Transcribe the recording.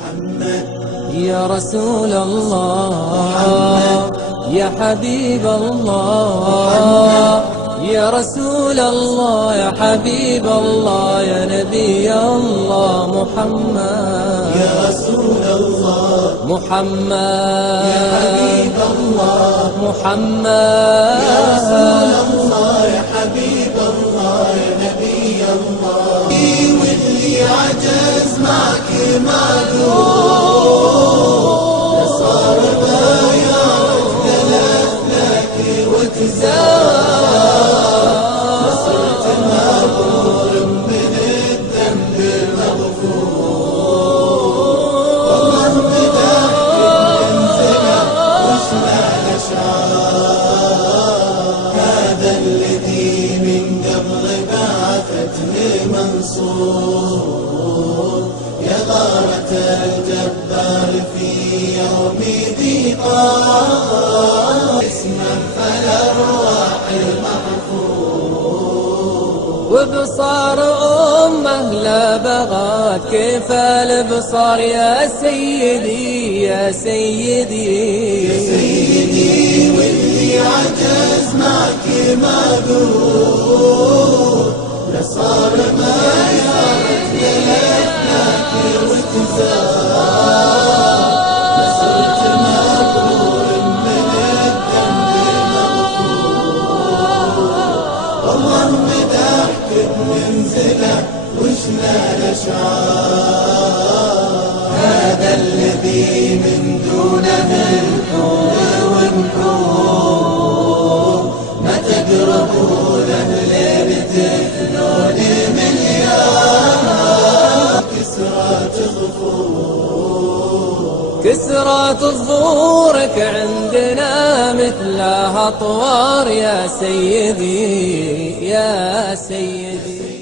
محمد يا رسول الله محمد يا حبيب الله محمد يا رسول الله يا حبيب الله يا نبي الله محمد يا رسول الله محمد يا حبيب الله محمد يا رسول الله يا حبيب الله يا نبي الله واللي عجز معك معذور صار ما يعرف ثلاث لك وتزار صرت مبرور من الذنب مغفور والله مدحك منزله وشنا الاشعار هذا الذي من قبل بعثتني منصور يا غارة الجبار في يوم ضيقان اسما فلا الرواح المحفور وبصار أمه لا بغات كيف البصار يا سيدي يا سيدي يا سيدي واللي عجز معك معذور لصار ما يعرف لك وتزار لصرت مبرور من الذنب مغفور والله مدحك بمنزله وشنا الاشعار هذا الذي من دونه الحور والنحور ما تقربوا له لتثنون مليار كسرات الظفور كسرات ظهورك عندنا مثلها أطوار يا سيدي يا سيدي